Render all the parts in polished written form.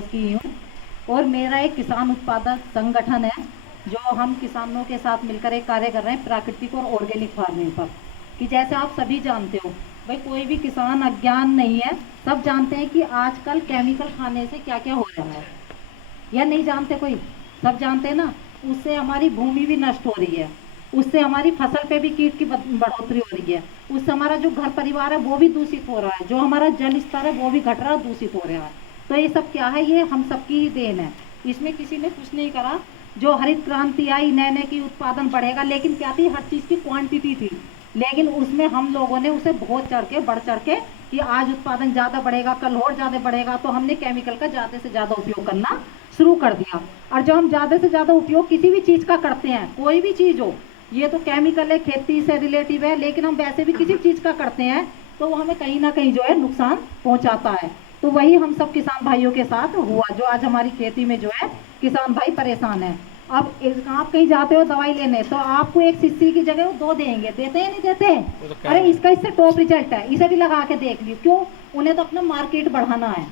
Compost की ही हूँ और मेरा एक किसान उत्पादक संगठन है जो हम किसानों के साथ मिलकर एक कार्य कर रहे हैं प्राकृतिक और ऑर्गेनिक फार्मिंग पर। कि जैसे आप सभी जानते हो भाई, कोई भी किसान अज्ञान नहीं है, सब जानते हैं कि आजकल केमिकल खाने से क्या क्या हो रहा है, या नहीं जानते कोई? सब जानते हैं ना। उससे हमारी भूमि भी नष्ट हो रही है, उससे हमारी फसल पे भी कीट की बढ़ोतरी हो रही है, उससे हमारा जो घर परिवार है वो भी दूषित हो रहा है, जो हमारा जल स्तर है वो भी घट रहा है, दूषित हो रहा है। तो ये सब क्या है, ये हम सबकी ही देन है, इसमें किसी ने कुछ नहीं करा। जो हरित क्रांति आई, नए नए की उत्पादन बढ़ेगा, लेकिन क्या थी, हर चीज़ की क्वांटिटी थी, लेकिन उसमें हम लोगों ने उसे बहुत चढ़ के बढ़ चढ़ के कि आज उत्पादन ज़्यादा बढ़ेगा, कल और ज़्यादा बढ़ेगा, तो हमने केमिकल का ज़्यादा से ज़्यादा उपयोग करना शुरू कर दिया। और जब हम ज़्यादा से ज़्यादा उपयोग किसी भी चीज़ का करते हैं, कोई भी चीज़ हो, ये तो केमिकल है, खेती से रिलेटिव है, लेकिन हम वैसे भी किसी चीज़ का करते हैं तो वो हमें कहीं ना कहीं जो है नुकसान पहुंचाता है। तो वही हम सब किसान भाइयों के साथ हुआ, जो आज हमारी खेती में जो है किसान भाई परेशान है। अब आप कहीं जाते हो दवाई लेने, तो आपको एक शीशी की जगह वो दो देंगे, देते हैं नहीं देते? अरे इसका इससे टॉप रिजल्ट है, इसे भी लगा के देख लियो। क्यों? उन्हें तो अपना मार्केट बढ़ाना है।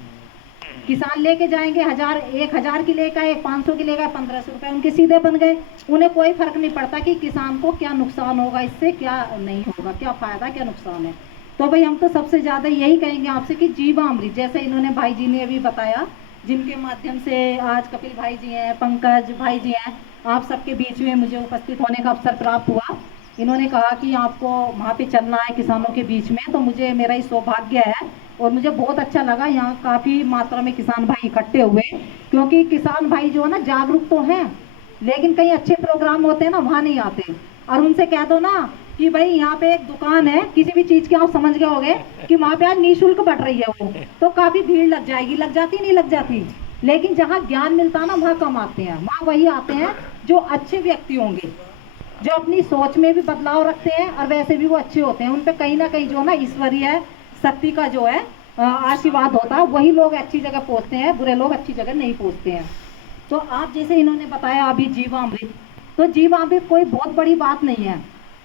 किसान लेके जाएंगे 1000, 1000 की लेकर आए, 500 की लेकर 1500 रुपए उनके सीधे बन गए। उन्हें कोई फर्क नहीं पड़ता कि किसान को क्या नुकसान होगा, इससे क्या नहीं होगा, क्या फायदा क्या नुकसान है। तो भाई हम तो सबसे ज्यादा यही कहेंगे आपसे कि जीवामृत, जैसे इन्होंने भाई जी ने अभी बताया, जिनके माध्यम से आज कपिल भाई जी हैं, पंकज भाई जी हैं, आप सबके बीच में मुझे उपस्थित होने का अवसर प्राप्त हुआ। इन्होंने कहा कि आपको वहाँ पे चलना है किसानों के बीच में, तो मुझे मेरा ही सौभाग्य है और मुझे बहुत अच्छा लगा। यहाँ काफ़ी मात्रा में किसान भाई इकट्ठे हुए, क्योंकि किसान भाई जो है ना जागरूक तो हैं, लेकिन कई अच्छे प्रोग्राम होते हैं ना वहाँ नहीं आते। और उनसे कह दो ना कि भाई यहाँ पे एक दुकान है किसी भी चीज़ की, आप समझ गए होंगे कि वहाँ पे आज निःशुल्क बढ़ रही है वो, तो काफ़ी भीड़ लग जाएगी, लग जाती नहीं लग जाती। लेकिन जहाँ ज्ञान मिलता है ना वहाँ कम आते हैं, वहाँ वही आते हैं जो अच्छे व्यक्ति होंगे, जो अपनी सोच में भी बदलाव रखते हैं और वैसे भी वो अच्छे होते हैं। उन पे कहीं ना कहीं जो ना ईश्वरीय शक्ति का जो है आशीर्वाद होता है, वही लोग अच्छी जगह पहुंचते हैं, बुरे लोग अच्छी जगह नहीं पहुंचते हैं। तो आप जैसे इन्होंने बताया अभी जीवामृत, तो जीवामृत कोई बहुत बड़ी बात नहीं है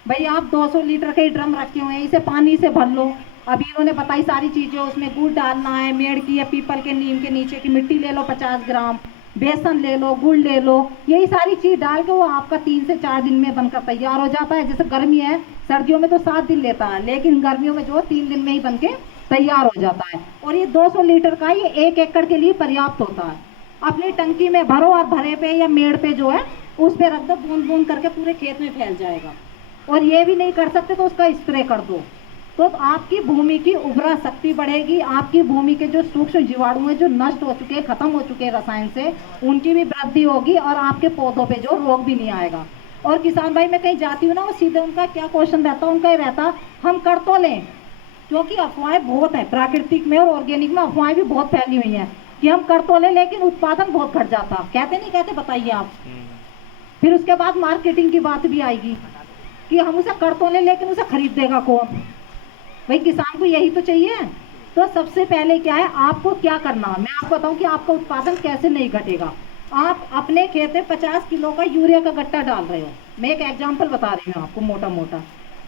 भाई। आप 200 लीटर के ड्रम रखे हुए हैं, इसे पानी से भर लो। अभी इन्होंने बताई सारी चीजें, उसमें गुड़ डालना है, मेड़ की या पीपल के नीम के नीचे की मिट्टी ले लो 50 ग्राम, बेसन ले लो, गुड़ ले लो, यही सारी चीज डाल के वो आपका 3 से 4 दिन में बनकर तैयार हो जाता है। जैसे गर्मी है, सर्दियों में तो 7 दिन लेता है, लेकिन गर्मियों में जो 3 दिन में ही बन के तैयार हो जाता है। और ये 200 लीटर का ये 1 एकड़ के लिए पर्याप्त होता है। अपनी टंकी में भरो और भरे पे या मेड़ पे जो है उस पे रख दो, बूंद बूंद करके पूरे खेत में फैल जाएगा। और ये भी नहीं कर सकते तो उसका स्प्रे कर दो, तो आपकी भूमि की उर्वरा शक्ति बढ़ेगी, आपकी भूमि के जो सूक्ष्म जीवाणु हैं जो नष्ट हो चुके हैं, खत्म हो चुके हैं रसायन से, उनकी भी वृद्धि होगी और आपके पौधों पे जो रोग भी नहीं आएगा। और किसान भाई मैं कहीं जाती हूँ ना, वो सीधे उनका क्या क्वेश्चन रहता है, उनका ये रहता हम कर तो लें, क्योंकि अफवाहें बहुत है प्राकृतिक में और ऑर्गेनिक में, अफवाहें भी बहुत फैली हुई हैं कि हम कर तो लें लेकिन उत्पादन बहुत घट जाता। कहते नहीं कहते, बताइए आप। फिर उसके बाद मार्केटिंग की बात भी आएगी कि हम उसे कर तो लें लेकिन उसे खरीदेगा कौन? भाई किसान को यही तो चाहिए। तो सबसे पहले क्या है, आपको क्या करना है, मैं आपको बताऊं कि आपका उत्पादन कैसे नहीं घटेगा। आप अपने खेत में 50 किलो का यूरिया का गट्टा डाल रहे हो, मैं एक एग्जांपल बता रही हूँ आपको मोटा मोटा,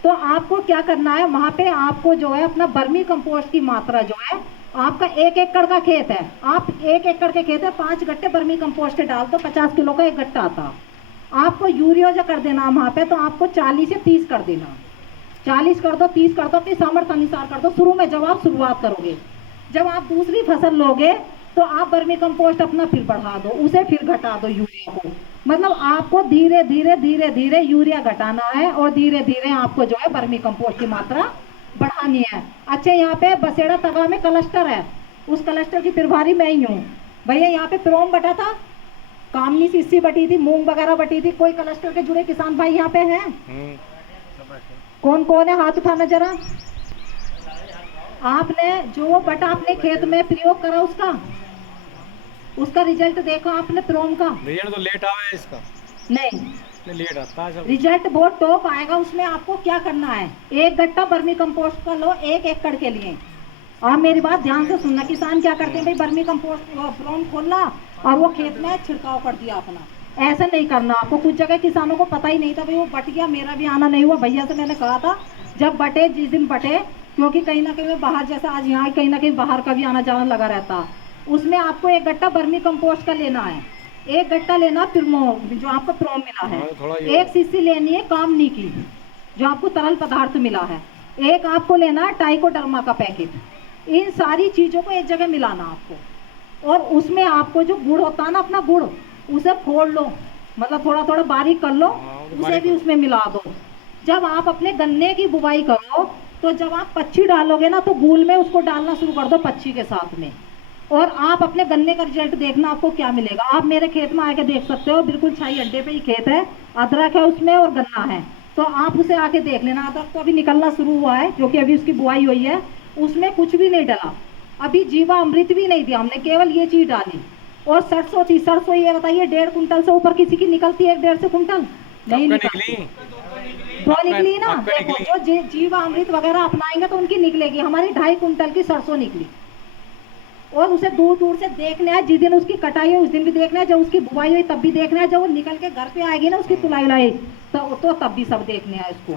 तो आपको क्या करना है, वहां पे आपको जो है अपना वर्मी कंपोस्ट की मात्रा जो है, आपका 1 एकड़ का खेत है, आप 1 एकड़ के खेत में 5 गट्टे वर्मी कंपोस्ट के डाल दो, 50 किलो का एक गट्टा आता। आपको यूरिया जो कर देना वहां पे, तो आपको 40 से 30 कर देना, 40 कर दो, 30 कर दो, अपनी सामर्थ्य अनुसार कर दो। शुरू में जब आप शुरुआत करोगे, जब आप दूसरी फसल लोगे तो आप वर्मी कंपोस्ट अपना फिर बढ़ा दो, उसे फिर घटा दो यूरिया को। मतलब आपको धीरे धीरे धीरे धीरे यूरिया घटाना है और धीरे धीरे आपको जो है वर्मी कंपोस्ट की मात्रा बढ़ानी है। अच्छा, यहाँ पे बसेड़ा तगा में क्लस्टर है, उस क्लस्टर की प्रभारी मैं ही हूँ भैया। यहाँ पे प्रोम बटा था, कामनी सिस्सी बटी थी, मूंग वगैरह बटी थी। कोई क्लस्टर के जुड़े किसान भाई यहाँ पे हैं? कौन कौन है, हाथ उठाना जरा। आपने जो बटा अपने खेत में प्रयोग करा उसका रिजल्ट देखो आपने, प्रोम का रिजल्ट तो लेट आया है इसका। नहीं लेट आता है, रिजल्ट बहुत टॉप आएगा। उसमें आपको क्या करना है, 1 गट्टा वर्मी कंपोस्ट का लो 1 एकड़ के लिए। आप मेरी बात ध्यान से सुनना। किसान क्या करते हैं भाई, वर्मी कंपोस्ट प्रोम खोला और वो खेत में छिड़काव कर दिया अपना। ऐसा नहीं करना आपको। कुछ जगह किसानों को पता ही नहीं था भाई, वो बट गया, मेरा भी आना नहीं हुआ। भैया से मैंने कहा था जब बटे, जिस दिन बटे, क्योंकि कहीं ना कहीं बाहर, जैसा आज यहाँ कहीं ना कहीं बाहर का भी आना जाना लगा रहता, उसमें आपको एक गट्टा वर्मी कंपोस्ट का लेना है, एक गट्टा लेना प्रोमो जो आपको प्रोम मिला है, हाँ, थोड़ा ये एक सीसी लेनी है कामनी की जो आपको तरल पदार्थ मिला है, एक आपको लेना है टाइकोडर्मा का पैकेट। इन सारी चीज़ों को एक जगह मिलाना आपको, और उसमें आपको जो गुड़ होता है ना अपना गुड़, उसे फोड़ लो, मतलब थोड़ा थोड़ा बारीक कर लो, हाँ, वो उसे बारीक भी कर- उसमें मिला दो। जब आप अपने गन्ने की बुवाई करो तो जब आप पच्ची डालोगे ना तो गूल में उसको डालना शुरू कर दो पच्ची के साथ में, और आप अपने गन्ने का रिजल्ट देखना आपको क्या मिलेगा। आप मेरे खेत में आके देख सकते हो, बिल्कुल छाई अड्डे पे ही खेत है, अदरक है उसमें और गन्ना है, तो आप उसे आके देख लेना। अदरक तो अभी निकलना शुरू हुआ है क्योंकि अभी उसकी बुआई हुई है, उसमें कुछ भी नहीं डला, अभी जीवा अमृत भी नहीं दिया हमने, केवल ये चीज डाली। और सरसों थी, सरसों ये बताइए 1.5 कुंटल से ऊपर किसी की निकलती है, 1.5 से कुंटल नहीं आपका निकलती। निकली तो आपका- निकली ना, आपका देखो निकली। जो जीवा अमृत वगैरह अपनाएंगे तो उनकी निकलेगी। हमारी 2.5 कुंटल की सरसों निकली, और उसे दूर दूर से देखना है, जिस दिन उसकी कटाई हो उस दिन भी देखना है, जब उसकी बुवाई हुई तब भी देखना है, जब वो निकल के घर पे आएगी ना उसकी तुलाई उलाई तो तब भी सब देखने हैं इसको।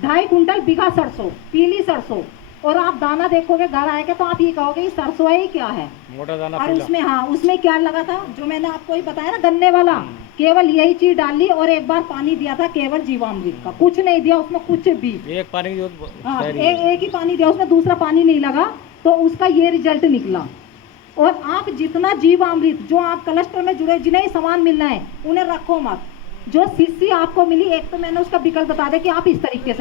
2.5 कुंटल बीघा सरसों, पीली सरसों, और आप दाना देखोगे घर आएगा तो आप ये कहोगे ये सरसों है, ये क्या है। मोटा दाना और पीला। उसमें हाँ, उसमें क्या लगा था जो मैंने आपको ही बताया ना गन्ने वाला, केवल यही चीज डाली, और एक बार पानी दिया था केवल जीवामृत का, कुछ नहीं दिया उसमें कुछ भी। एक पानी की जरूरत हाँ, सारी है। एक ही पानी दिया उसमें, दूसरा पानी नहीं लगा, तो उसका ये रिजल्ट निकला। और आप जितना जीवामृत जो आप क्लस्टर में जुड़े जिन्हें सामान मिलना है उन्हें रखो मत। जो शीशी आपको मिली, एक तो मैंने उसका विकल्प बता दिया कि आप इस तरीके से